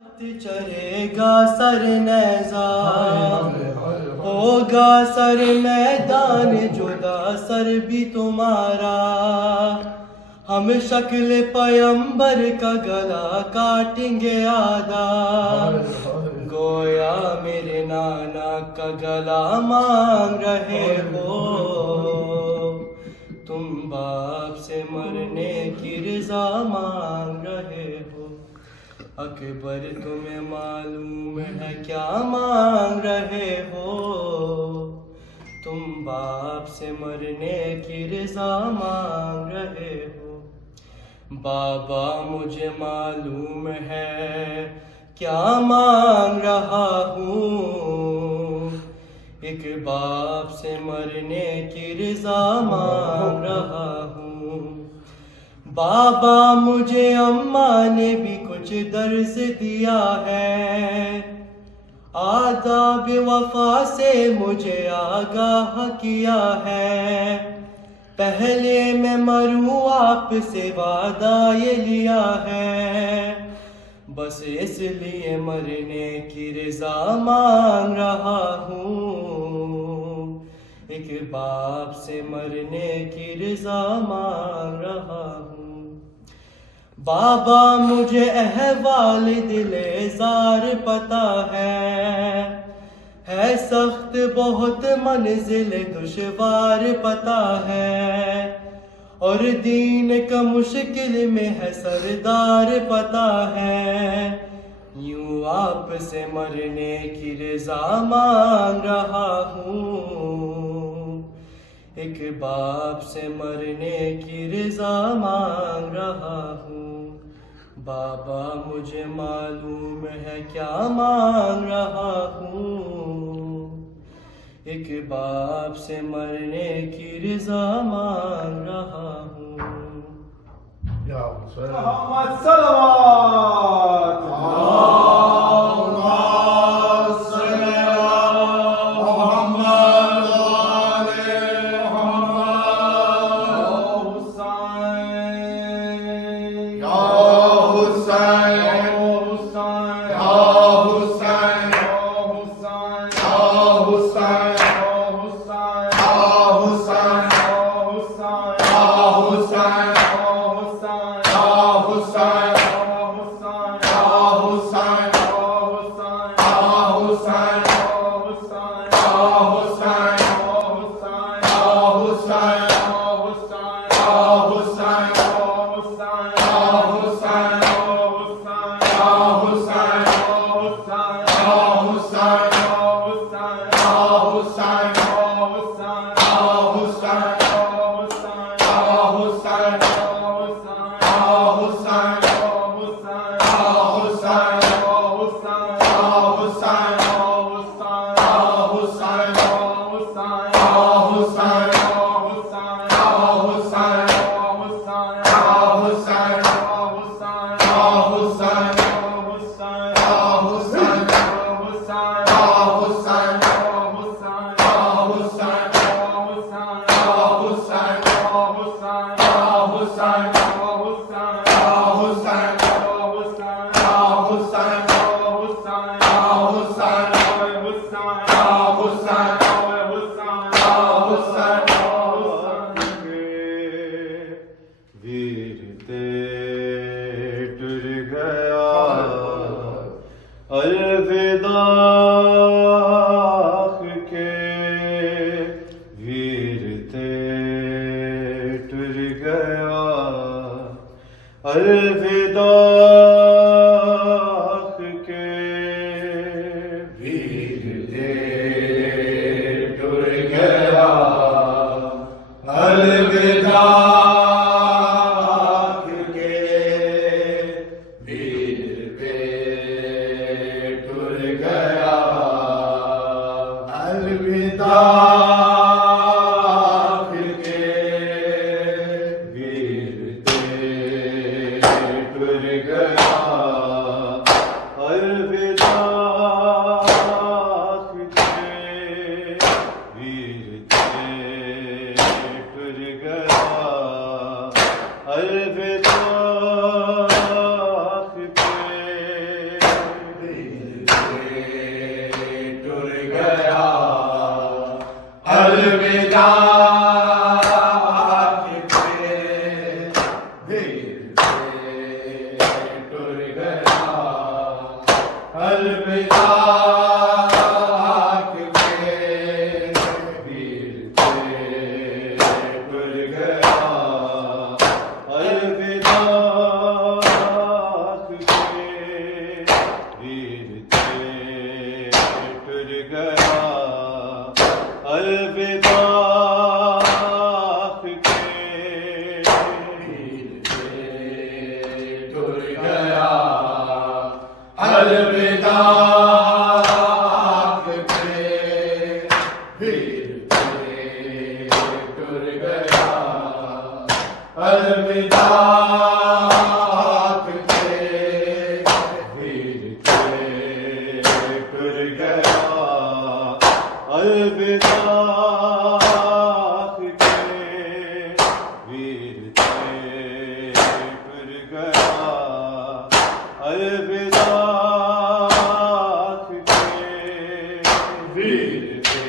चरेगा sir नैज़ा, होगा sir मैदान जुदा सर भी तुम्हारा। हम शक्ल पैगंबर का गला काटेंगे आधा, गोया मेरे नाना का गला मांग रहे हो। तुम बाप से मरने की रज़ा मांग रहे हो। अकबर तुम्हें मालूम है क्या मांग रहे हो। तुम बाप से मरने की रज़ा मांग रहे हो। बाबा मुझे मालूम है क्या मांग रहा हूँ। एक बाप से मरने की रज़ा मांग रहा हूँ। बाबा मुझे अम्मा ने भी कुछ दर्स दिया है, आदाब वफा से मुझे आगाह किया है। पहले मैं मरूं आपसे वादा ये लिया है, बस इसलिए मरने की रज़ा मांग रहा हूँ। एक बाप से मरने की रज़ा मांग रहा हूँ। बाबा मुझे अहवाल दिले ज़ार पता है सख्त बहुत मंजिल दुश्वार पता है, और दीन का मुश्किल में है सरदार पता है। यूं आप से मरने की रज़ा मांग रहा हूँ। एक बाप से मरने की रज़ा मांग रहा हूँ। बाबा मुझे मालूम है क्या मांग रहा हूँ। एक बाप से मरने की रज़ा मांग रहा हूँ। अलविदा के वीर ते टुर गया। अलविदा के वीर ते टुर गया। अलविदा अलविदा अलविदा के वीर थे टुर गया अलविदा के वीर थे टुर गया अलविदा अलविदा वीर थे टुर गया अलविदा वीर थे टुर गया अलविदा वीर थे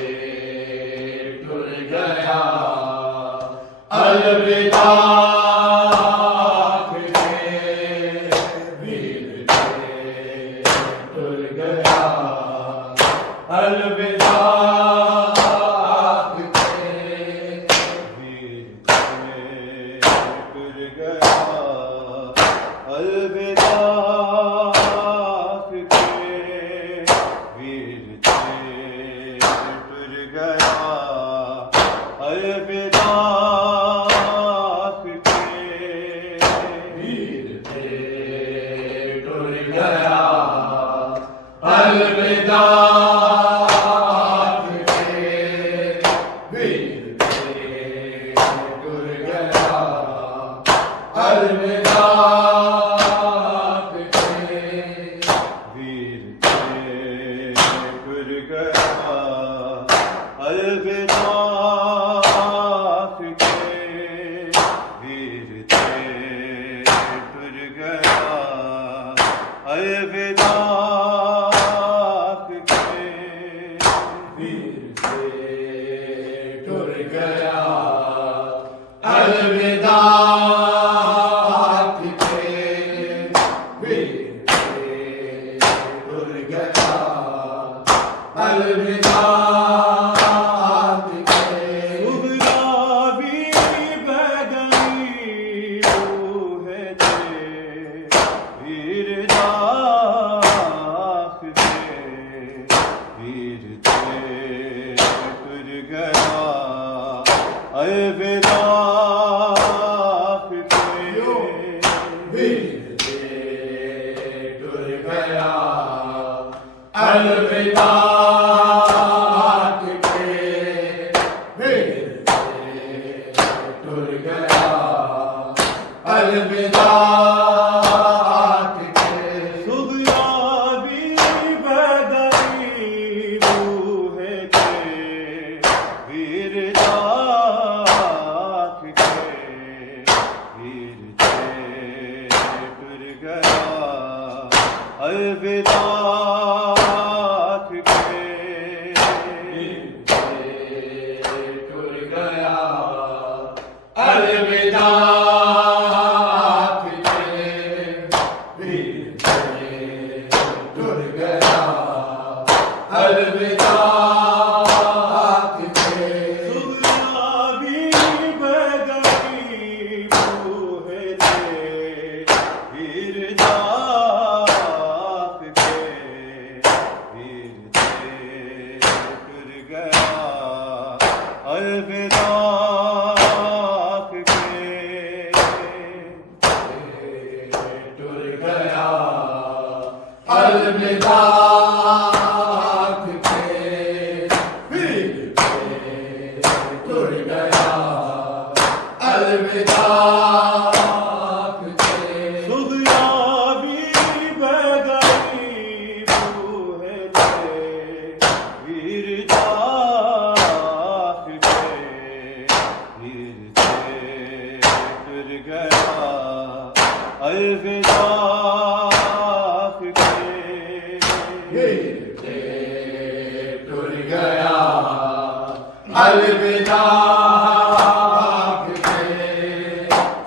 टुर गया अलविदा वीर थे टुर गया अलविदा वीर थे टुर गया अलविदा वीर थे टुर गया अलविदा वीर थे टुर गया अलविदा वीर थे टुर गया अलविदा वीर थे टुर गया अलविदा वीर थे टुर गया अलविदा वीर थे टुर गया अलविदा वीर थे टुर गया अलविदा वीर थे टुर गया अलविदा अलविदा वीर थे टुर गया अलविदा वीर थे टुर गया अलविदा अलविदा टुर गया अलविदा वीर थे टुर गया अलविदा अलविदा टुर गया अलविदा वीर थे टुर गया अलविदा अलविदा वीर थे टुर गया अलविदा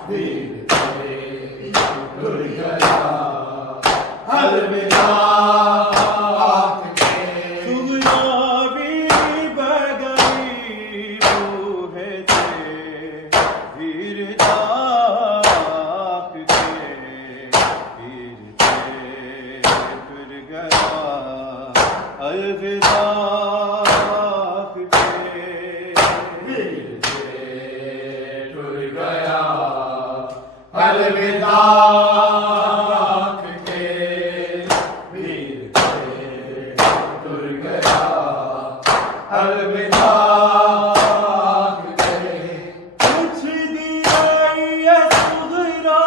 वीर थे टुर गया अलविदा अलविदा वीर टूट गया अलविदा के वीर टूट गया अलविदा कुछ दिया सुगरा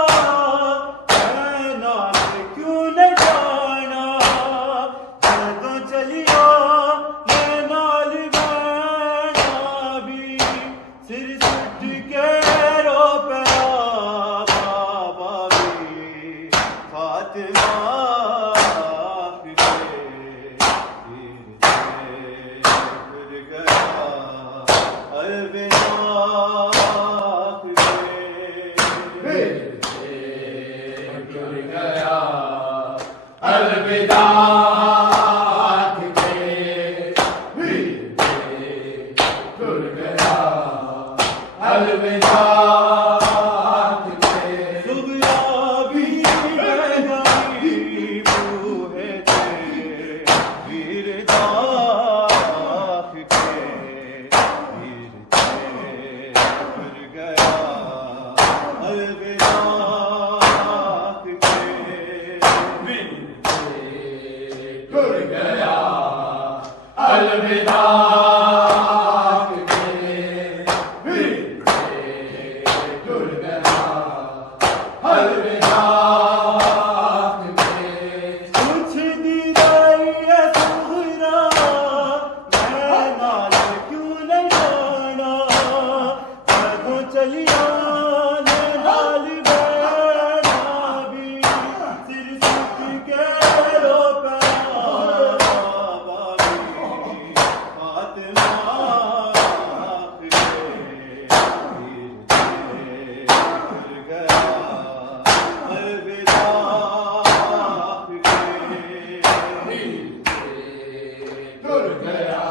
मैं नाल क्यों न जाना ਜਦੋਂ ਚਲਿਆ ਮੈਂ ਨਾਲ ਬਹਿਣਾ ਵੀ ਸਿਰ ਸੁੱਟ ਕੇ ਰੋ ਪਿਆ ਬਾਬਾ ਵੀ ਫਾਤਿਮਾ ਫਿਰ ਗਿਆ ਅਲਵਿਦਾ टूट गया अलविदा टूट गया अलविदा सुगरा भी गई बूहे ते वीर दाख के वीर ते फिर गया अलविदा टूट गया अलविदा टूट गया अलविदा कुछ दिया सुगरा मैं नाल क्यों न जाना ਜਦੋਂ ਚਲਿਆ ਮੈਂ ਨਾਲ ਬਹਿਣਾ ਵੀ ਸਿਰ ਸੁੱਟ ਕੇ ਰੋ ਪਿਆ ਬਾਬਾ ਵੀ ਫਾਤਿਮਾ ਫਿਰ ਗਿਆ ਅਲਵਿਦਾ टूट गया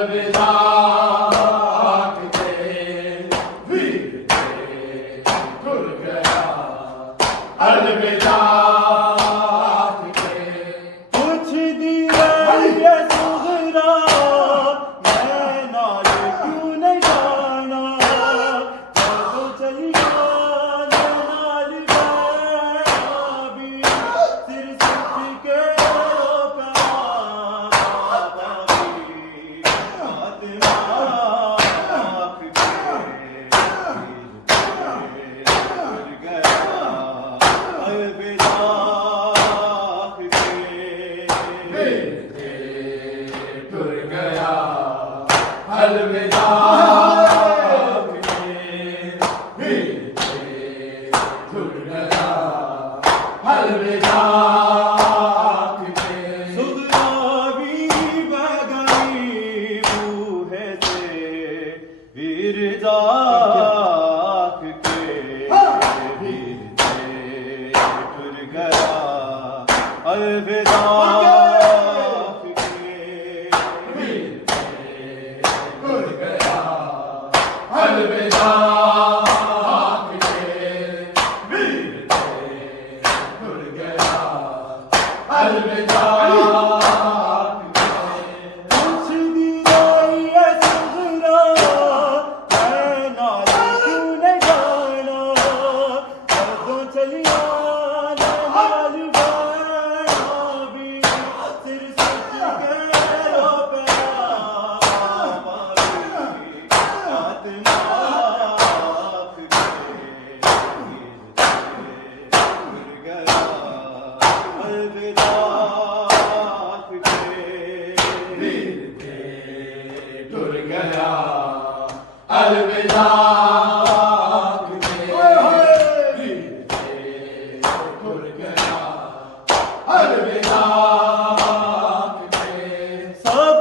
अलविदा टूट गया अलविदा कुछ दिया सुगरा मैं नाल क्यों न जाना ਜਦੋਂ ਚਲਿਆ ਮੈਂ ਨਾਲ ਬਹਿਣਾ ਵੀ ਸਿਰ ਸੁੱਟ ਕੇ ਰੋ ਪਿਆ ਬਾਬਾ ਵੀ ਫਾਤਿਮਾ ਫਿਰ ਗਿਆ ਅਲਵਿਦਾ टूट गया अलविदा टूट गया अलविदा सुगरा भी बगई बूहे से वीर दाख के वीर से फिर गया अलविदा टूट गया अलविदा टूट गया अलविदा कुछ दिया सुगरा मैं नाल क्यों न जाना ਜਦੋਂ ਚਲਿਆ ਮੈਂ ਨਾਲ ਬਹਿਣਾ ਵੀ ਸਿਰ ਸੁੱਟ ਕੇ ਰੋ ਪਿਆ ਬਾਬਾ ਵੀ ਫਾਤਿਮਾ ਫਿਰ ਗਿਆ ਅਲਵਿਦਾ टूट गया अलविदा टूट गया अलविदा सब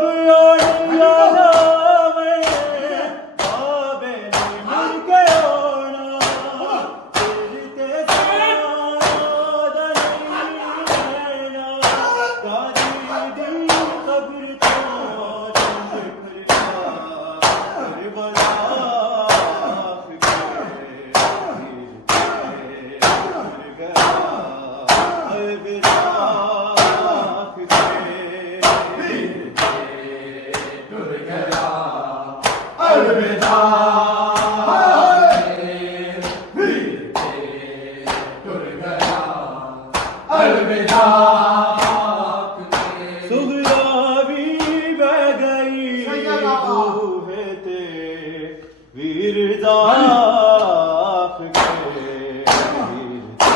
यारा में बाबे ने मिल के आना तेरी ते सादा नहीं रहना दादी दी कब्र तो चंद करबला फिर गया अलविदा अलविदा सुगरा भी बह गई सैयदा। बूहे ते वीरदाफ के वीर ते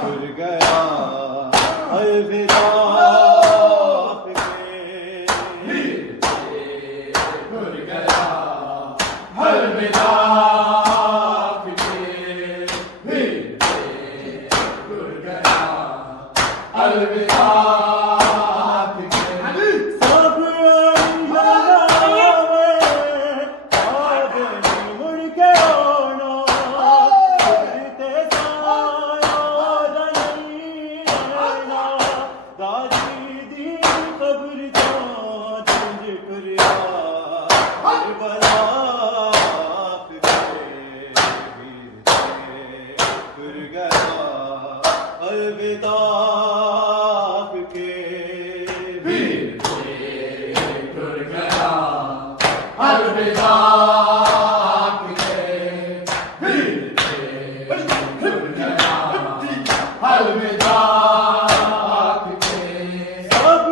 खुल गया अलविदा खुल गया अलविदा खुल गया अलविदा सब अंजनावे आब मुड़ के आना ते साया नहीं रहना दादी दी कब्र तो तुझ कुरिया करबला के वीर ते खुल गया अलविदा के वीर खुल गया अलविदा वीर खुल गया अलविदा सब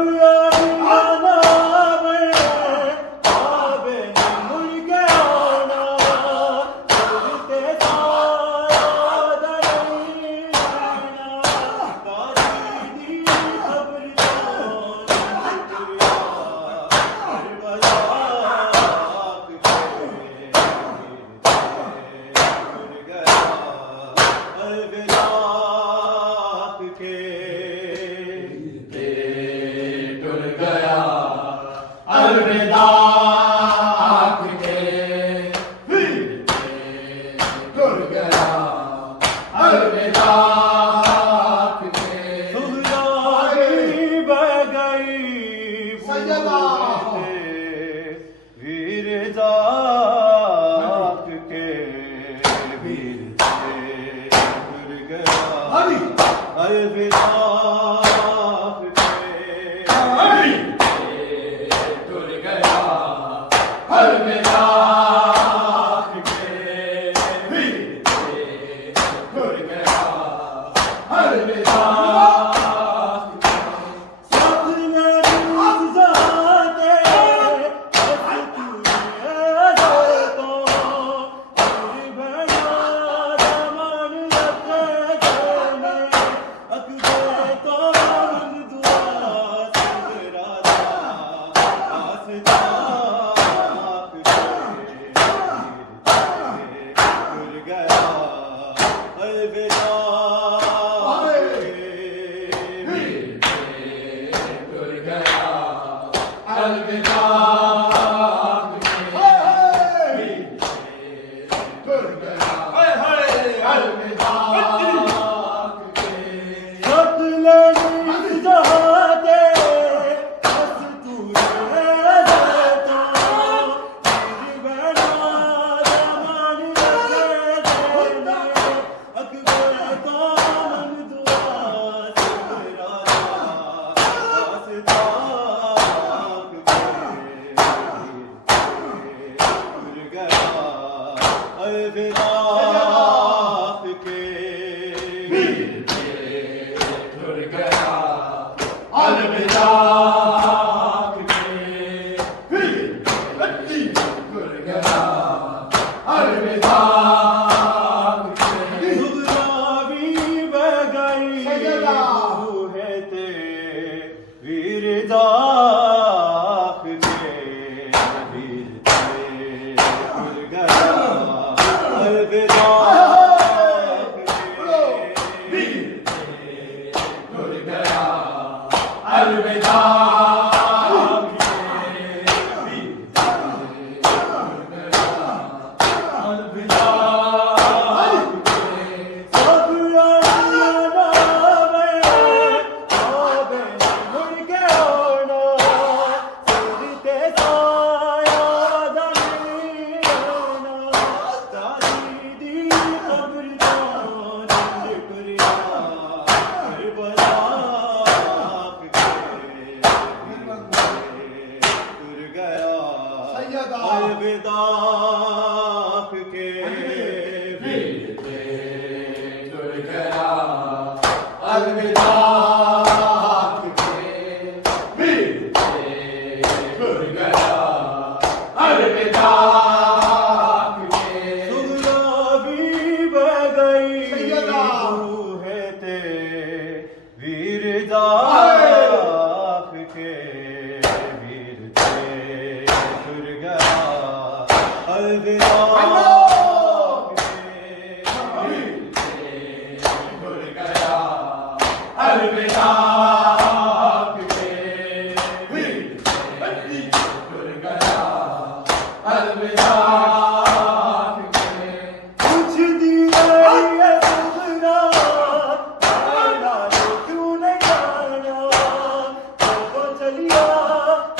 अंजनावे आबे मुड़ के आना ते साया नहीं रहना दादी दी कब्र तो करबला के खुल गया अलविदा के खुल गया अलविदा खुल गया अलविदा सुगरा भी बह गई सैयदा। बूहे ते वीरदाफ के वीर ते खुल गया अलविदा खुल गया अलविदा खुल गया अलविदा साथ में रूठ जाते बस तू तो मेरी भैया दामन रखे देने अकबे तो मंग दुआ सुगरा आसदा खुल गया अलविदा खुल गया अलविदा खुल गया अलविदा सतलज जहाते बस तू रहे तो मेरी बना दामन रखे देने अकबे तो मंग दुआ सुगरा आसदा खुल गया अलविदा के खुल गया अलविदा खुल गया अलविदा सुगरा भी बह गई सैयदा। बूहे ते वीरदाफ के वीर ते खुल गया अलविदा खुल गया अलविदा अलविदा सब अंजनावे आबे मुड़ के आना ते साया नहीं रहना दादी दी कब्र तो तुझ कुरिया करबला के अलविदा वीर खुल गया अलविदा सुगलाबी बह गई सैयदा। रूहें ते वीर दाख के वीर ते खुल गया अलविदा खुल गया अलविदा वीर खुल गया अलविदा कुछ दिया ये सुगना आना क्यों नहीं जाना तो चलिया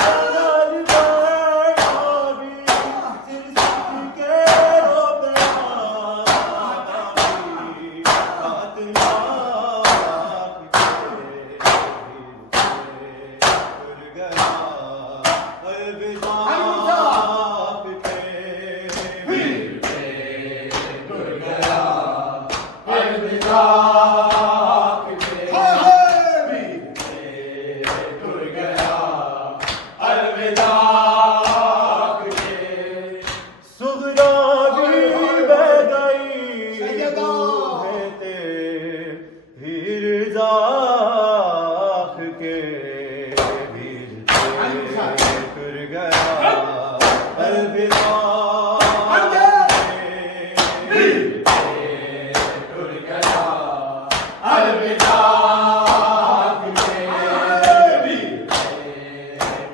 नाल बैठा भी सिर सिर के रो गया बात लाख के खुल गया अलविदा खुल गया अलविदा खुल गया अलविदा सुगराबी बह गई सैयदा। रूहें ते वीर दाख के वीर ते खुल गया अलविदा खुल गया अलविदा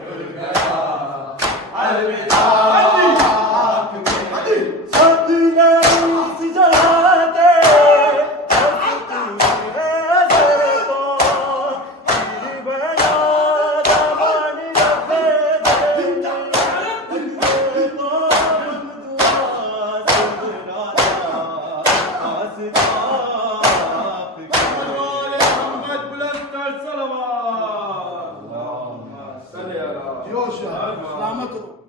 खुल गया अलविदा सपने सजाते हंसते असर को दिल बना दामन रखे दिल को दुआ सुगराता आसता मोहम्मद बुलंद कर सलवात जोश सलामत हो